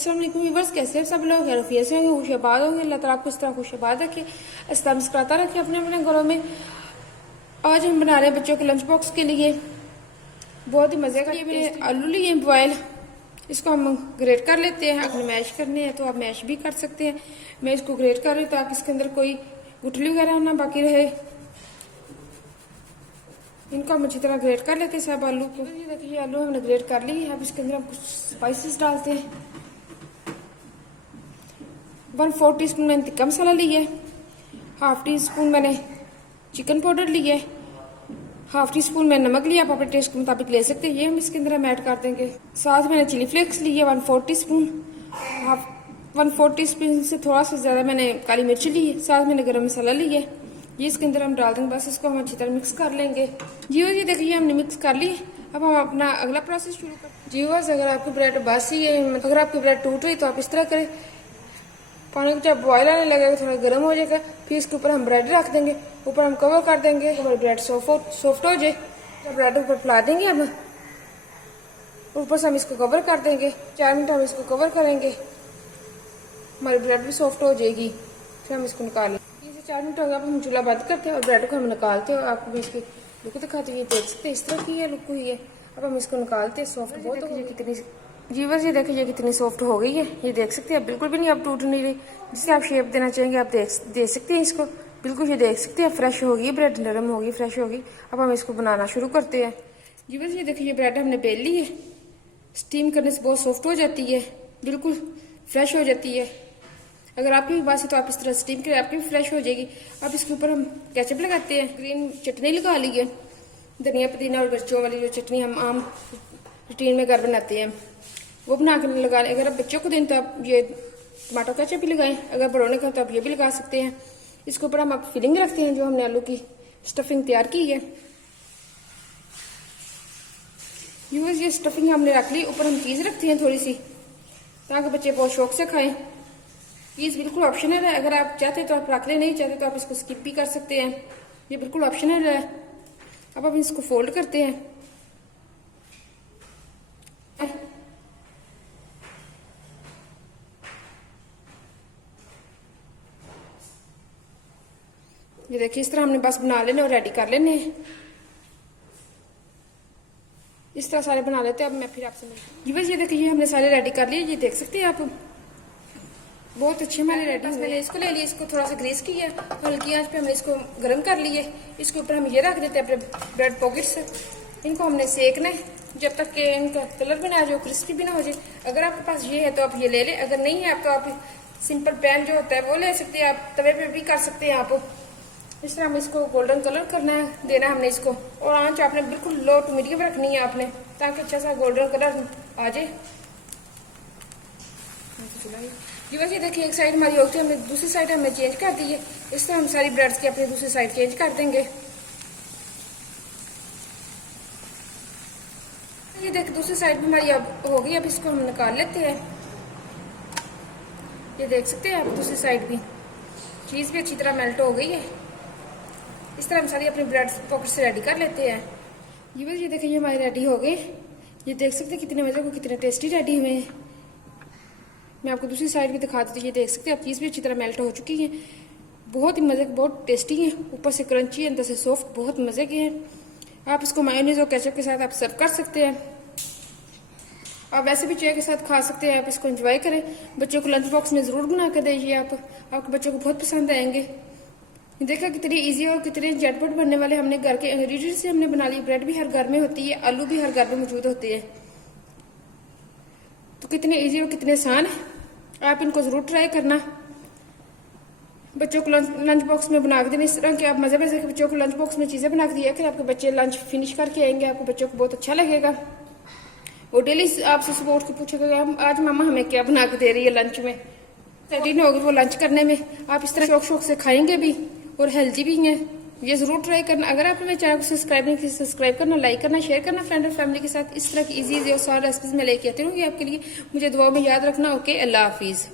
अस्सलाम वालेकुम व्यूअर्स, कैसे हैं सब लोग? खैरियत से होंगे, खुशबाद होंगे। अल्लाह ताला आपको इस तरह खुशबाद रखे, इस्तेमाल मुस्कुराता रखे अपने अपने घरों में। आज हम बना रहे हैं बच्चों के लंच बॉक्स के लिए बहुत ही मज़े का। ये मैंने आलू लिए बॉयल, इसको हम ग्रेट कर लेते हैं। अगर मैश करने हैं तो आप मैश भी कर सकते हैं। मैं इसको ग्रेट कर रही हूँ ताकि इसके अंदर कोई गुठली वगैरह ना बाकी रहे। इनको हम अच्छी तरह ग्रेट कर लेते हैं सब आलू को। ये देखिए आलू हमने ग्रेट कर ली। अब इसके अंदर हम कुछ स्पाइसेस डालते हैं। 1/4 टीस्पून मैंने टिक्का मसाला लिया है, 1/2 टीस्पून मैंने चिकन पाउडर लिया है, 1/2 टीस्पून मैंने नमक लिया। आप अपने टेस्ट के मुताबिक ले सकते हैं। ये हम इसके अंदर हम ऐड कर देंगे। साथ मैंने चिली फ्लेक्स लिए 1/4 टीस्पून, 1/4 टीस्पून से थोड़ा सा ज़्यादा मैंने काली मिर्च ली है। साथ मैंने गरम मसाला लिया है, ये इसके अंदर हम डाल देंगे। बस इसको हम अच्छी तरह मिक्स कर लेंगे। जी ये देखिए हमने मिक्स कर ली। अब हम अपना अगला प्रोसेस शुरू करते हैं। जी अगर आपकी ब्रेड बासी है, अगर आपकी ब्रेड टूट रही तो आप इस तरह करें, पानी जब बॉयल आने लगेगा थोड़ा गर्म हो जाएगा, फिर इसके ऊपर हम ब्रेड रख देंगे, ऊपर हम कवर कर देंगे। हमारी ब्रेड सॉफ्ट हो जाए तो ब्रेड ऊपर फैला देंगे। हम ऊपर से हम इसको कवर कर देंगे। 4 मिनट हम इसको कवर करेंगे, हमारी ब्रेड भी सॉफ्ट हो जाएगी। फिर हम इसको निकाल लेंगे। 4 मिनट हो गया। अब हम चूल्हा बंद करते हैं और ब्रेड को हम निकालते हैं। आपको मैं इसकी लुक दिखाती हूँ, देख सकते हैं इस तरह की है लुक हुई है। अब हम इसको निकालते हैं। सॉफ्ट बहुत हो गई कितनी जीवर, ये देखिए कितनी सॉफ्ट हो गई है। ये देख सकते हैं, अब बिल्कुल भी नहीं अब टूट नहीं रही। जिसे आप शेप देना चाहेंगे आप दे सकते हैं इसको। बिल्कुल ये देख सकते हैं फ्रेश होगी ब्रेड, नरम होगी, फ्रेश होगी। अब हम इसको बनाना शुरू करते हैं। जीवर ये देखिए ये ब्रेड हमने बेल ली है। स्टीम करने से बहुत सॉफ्ट हो जाती है, बिल्कुल फ्रेश हो जाती है। अगर आपके पास है तो आप इस तरह स्टीम करें, आपकी भी फ्रेश हो जाएगी। अब इसके ऊपर हम केचप लगाते हैं। ग्रीन चटनी लगा ली है, धनिया पुदीना और मिर्चों वाली जो चटनी हम आम रूटीन में घर बनाते हैं वो बना कर लगा। अगर आप बच्चों को दें तो आप ये टमाटो केचप भी लगाएं, अगर बड़ोने का तो आप ये भी लगा सकते हैं। इसके ऊपर हम आप फिलिंग रखते हैं, जो हमने आलू की स्टफिंग तैयार की है। ये स्टफिंग हमने रख ली। ऊपर हम चीज़ रखते हैं थोड़ी सी, ताकि बच्चे बहुत शौक से खाएं। चीज़ बिल्कुल ऑप्शनल है, अगर आप चाहते तो आप रख लें, नहीं चाहते तो आप इसको स्किप भी कर सकते हैं। ये बिल्कुल ऑप्शनल है। अब हम इसको फोल्ड करते हैं। ये देखिए इस तरह हमने बस बना लेने और रेडी कर लेने। इस तरह सारे बना लेते हैं। अब मैं फिर आपसे मिलती हूँ। बस ये देखिए हमने सारे रेडी कर लिए। ये देख सकते हैं आप, बहुत अच्छे हमारे रेडी। मैंने इसको ले लिया, इसको थोड़ा सा ग्रीस किया, हल्की आंच पे हमने इसको गर्म कर लिए। इसके ऊपर हम ये रख देते हैं अपने ब्रेड पॉकेट्स। इनको हमने सेकना है जब तक कि इनका कलर भी ना आ जाए, क्रिस्पी भी ना हो जाए। अगर आपके पास ये है तो आप ये ले लें, अगर नहीं है आप तो आप सिंपल पैन जो होता है वो ले सकते हैं। आप तवे पे भी कर सकते हैं। आप इस तरह हम इसको गोल्डन कलर करना है, देना है हमने इसको। और आंच आपने बिल्कुल लो टू मीडियम रखनी है आपने, ताकि अच्छा सा गोल्डन कलर आ जाए। ये वैसे देखिए एक साइड हमारी होती है, हमने दूसरी साइड हमने चेंज कर दी है। इस तरह हम सारी ब्रेड्स की अपनी दूसरी साइड चेंज कर देंगे। ये देखिए दूसरी साइड भी हमारी अब हो गई। अब इसको हम निकाल लेते हैं। ये देख सकते हैं आप दूसरी साइड भी चीज़ भी अच्छी तरह मेल्ट हो गई है। इस तरह हम सारी अपनी ब्रेड पॉकेट से रेडी कर लेते हैं। ये देखिए ये हमारे रेडी हो गए। ये देख सकते हैं कितने मज़े को, कितने टेस्टी रेडी हुए हैं। मैं आपको दूसरी साइड भी दिखा देती हूँ। ये देख सकते हैं आप, चीज़ भी अच्छी तरह मेल्ट हो चुकी है। बहुत ही मज़े, बहुत टेस्टी है, ऊपर से क्रंची अंदर से सॉफ्ट, बहुत मज़े के हैं। आप इसको मायोनीज और केचप के साथ आप सर्व कर सकते हैं। आप वैसे भी चाय के साथ खा सकते हैं। आप इसको एंजॉय करें, बच्चों को लंच बॉक्स में ज़रूर बना कर दीजिए। आप आपके बच्चों को बहुत पसंद आएंगे। देखा कितनी इजी और कितने झटपट बनने वाले हमने घर के इंग्रेडिएंट से हमने बना ली। ब्रेड भी हर घर में होती है, आलू भी हर घर में मौजूद होते हैं, तो कितने इजी और कितने आसान है। आप इनको ज़रूर ट्राई करना। बच्चों को लंच बॉक्स में बना के देना। इस तरह के आप मज़े मज़े के बच्चों को लंच बॉक्स में चीज़ें बना के दिया कि आपके बच्चे लंच फिनिश करके आएंगे, आपको बच्चों को बहुत अच्छा लगेगा। वो डेली आपसे सपोर्ट के पूछेगा आज मामा हमें क्या बना के दे रही है लंच में। सर्टीन होगी वो लंच करने में। आप इस तरह शौक से खाएंगे भी और हेल्दी भी हैं। ये ज़रूर ट्राई करना। अगर आपने मेरे चैनल को सब्सक्राइब नहीं किया, सब्सक्राइब करना, लाइक करना, शेयर करना फ्रेंड और फैमिली के साथ। इस तरह की इजी और सारी रेसिपीज मैं लेके आती रहूँगी आपके लिए। मुझे दुआ में याद रखना। ओके, अल्लाह हाफिज़।